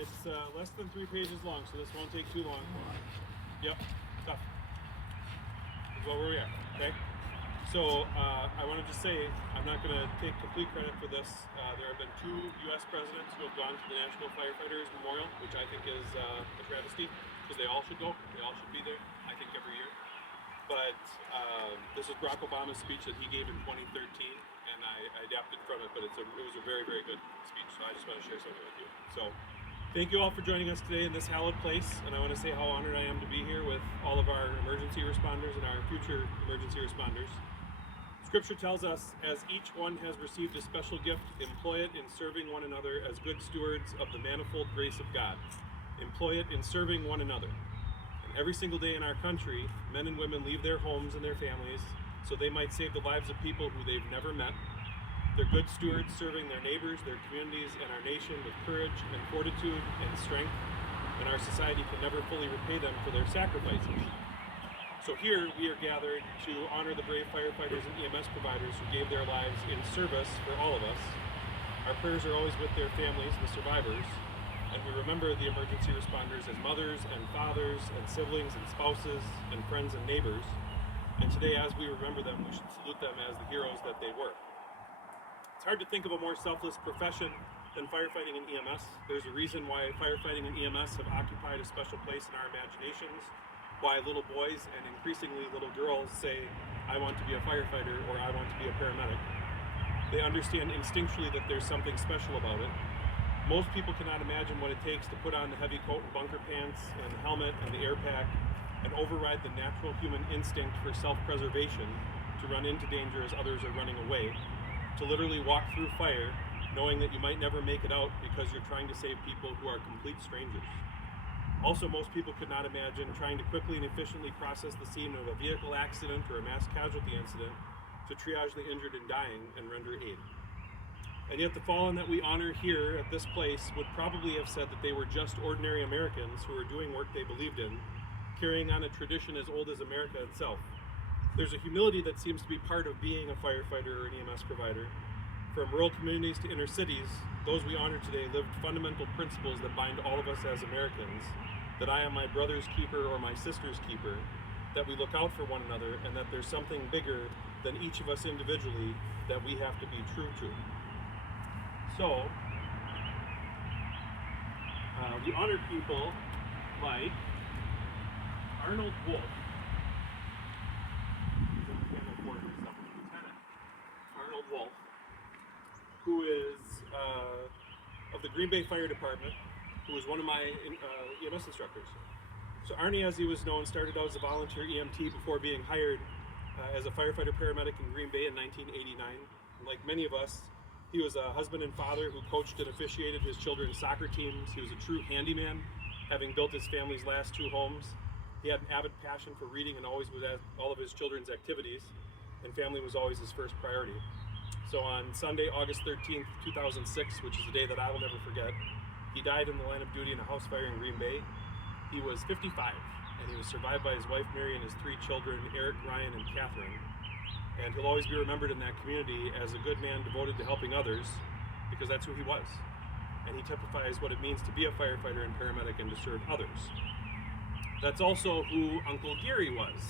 It's less than 3 pages long, so this won't take too long. Yep, tough. That's where we're at, okay? So I wanted to say, I'm not going to take complete credit for this. There have been 2 U.S. presidents who have gone to the National Firefighters Memorial, which I think is a travesty, because they all should go. They all should be there, I think, every year. But this is Barack Obama's speech that he gave in 2013, and I adapted from it, but it was a very, very good speech, so I just want to share something with you. So thank you all for joining us today in this hallowed place, and I want to say how honored I am to be here with all of our emergency responders and our future emergency responders. Scripture tells us, as each one has received a special gift, employ it in serving one another as good stewards of the manifold grace of God. Employ it in serving one another. And every single day in our country, men and women leave their homes and their families so they might save the lives of people who they've never met. They're good stewards serving their neighbors, their communities, and our nation with courage and fortitude and strength, and our society can never fully repay them for their sacrifices. So here we are gathered to honor the brave firefighters and EMS providers who gave their lives in service for all of us. Our prayers are always with their families, the survivors, and we remember the emergency responders as mothers and fathers and siblings and spouses and friends and neighbors. And today, as we remember them, we should salute them as the heroes that they were. It's hard to think of a more selfless profession than firefighting and EMS. There's a reason why firefighting and EMS have occupied a special place in our imaginations, why little boys and increasingly little girls say, I want to be a firefighter or I want to be a paramedic. They understand instinctually that there's something special about it. Most people cannot imagine what it takes to put on the heavy coat and bunker pants and the helmet and the air pack and override the natural human instinct for self-preservation to run into danger as others are running away, to literally walk through fire knowing that you might never make it out because you're trying to save people who are complete strangers. Also, most people could not imagine trying to quickly and efficiently process the scene of a vehicle accident or a mass casualty incident to triage the injured and dying and render aid. And yet the fallen that we honor here at this place would probably have said that they were just ordinary Americans who were doing work they believed in, carrying on a tradition as old as America itself. There's a humility that seems to be part of being a firefighter or an EMS provider. From rural communities to inner cities, those we honor today lived fundamental principles that bind all of us as Americans, that I am my brother's keeper or my sister's keeper, that we look out for one another, and that there's something bigger than each of us individually that we have to be true to. So, we honor people like Arnold Wolf. Lieutenant Arnold Wolf, who is of the Green Bay Fire Department, who was one of my EMS instructors. So Arnie, as he was known, started out as a volunteer EMT before being hired as a firefighter paramedic in Green Bay in 1989. And like many of us, he was a husband and father who coached and officiated his children's soccer teams. He was a true handyman, having built his family's last 2 homes. He had an avid passion for reading and always was at all of his children's activities, and family was always his first priority. So on Sunday, August 13th, 2006, which is a day that I will never forget, he died in the line of duty in a house fire in Green Bay. He was 55, and he was survived by his wife Mary and his 3 children, Eric, Ryan, and Catherine. And he'll always be remembered in that community as a good man devoted to helping others, because that's who he was. And he typifies what it means to be a firefighter and paramedic and to serve others. That's also who Uncle Gary was.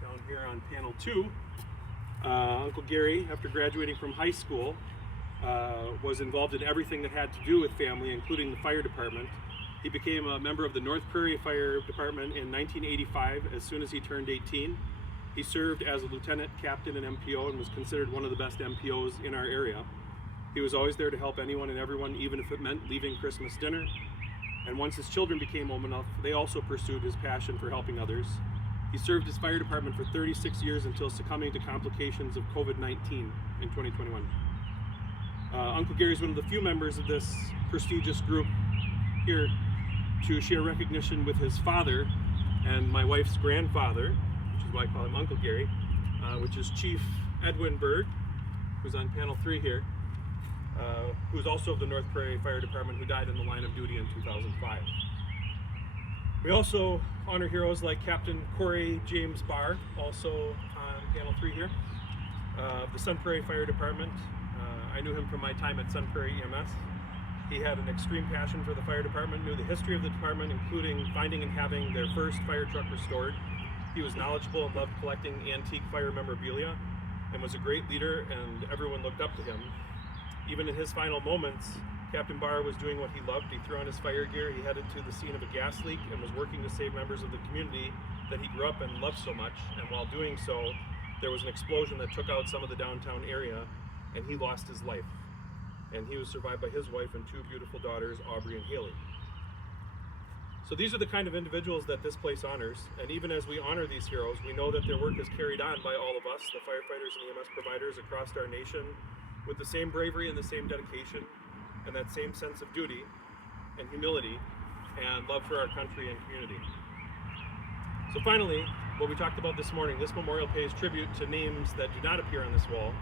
Down here on panel 2, Uncle Gary, after graduating from high school, was involved in everything that had to do with family, including the fire department. He became a member of the North Prairie Fire Department in 1985 as soon as he turned 18. He served as a lieutenant captain and MPO and was considered one of the best MPOs in our area. He was always there to help anyone and everyone, even if it meant leaving Christmas dinner. And once his children became old enough, they also pursued his passion for helping others. He served his fire department for 36 years until succumbing to complications of COVID-19 in 2021. Uncle Gary is one of the few members of this prestigious group here to share recognition with his father and my wife's grandfather, which is why I call him Uncle Gary, which is Chief Edwin Berg, who's on panel 3 here, who's also of the North Prairie Fire Department, who died in the line of duty in 2005. We also honor heroes like Captain Corey James Barr, also on panel 3 here, the Sun Prairie Fire Department. I knew him from my time at Sun Prairie EMS. He had an extreme passion for the fire department, knew the history of the department, including finding and having their first fire truck restored. He was knowledgeable and loved collecting antique fire memorabilia, and was a great leader, and everyone looked up to him. Even in his final moments, Captain Barr was doing what he loved. He threw on his fire gear, he headed to the scene of a gas leak, and was working to save members of the community that he grew up and loved so much. And while doing so, there was an explosion that took out some of the downtown area, and he lost his life. And he was survived by his wife and two beautiful daughters, Aubrey and Haley. So these are the kind of individuals that this place honors, and even as we honor these heroes, we know that their work is carried on by all of us, the firefighters and EMS providers across our nation, with the same bravery and the same dedication, and that same sense of duty and humility and love for our country and community. So finally, what we talked about this morning, this memorial pays tribute to names that do not appear on this wall,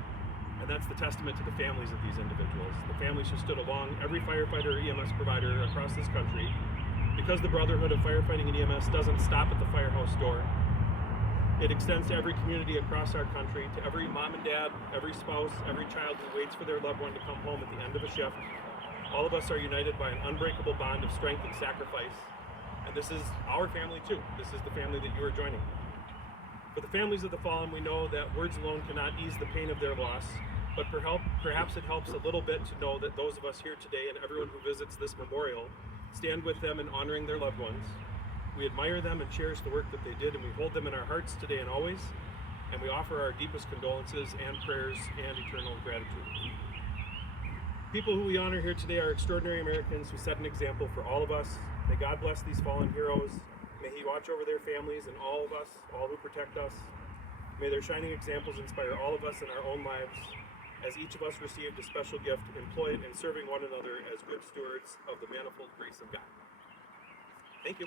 and that's the testament to the families of these individuals, the families who stood along every firefighter or EMS provider across this country, because the brotherhood of firefighting and EMS doesn't stop at the firehouse door. It extends to every community across our country, to every mom and dad, every spouse, every child who waits for their loved one to come home at the end of a shift. All of us are united by an unbreakable bond of strength and sacrifice, and this is our family too. This is the family that you are joining. For the families of the fallen, we know that words alone cannot ease the pain of their loss, but perhaps it helps a little bit to know that those of us here today and everyone who visits this memorial stand with them in honoring their loved ones. We admire them and cherish the work that they did, and we hold them in our hearts today and always, and we offer our deepest condolences and prayers and eternal gratitude. People who we honor here today are extraordinary Americans who set an example for all of us. May God bless these fallen heroes. May He watch over their families and all of us, all who protect us. May their shining examples inspire all of us in our own lives, as each of us received a special gift, employed in serving one another as good stewards of the manifold grace of God. Thank you.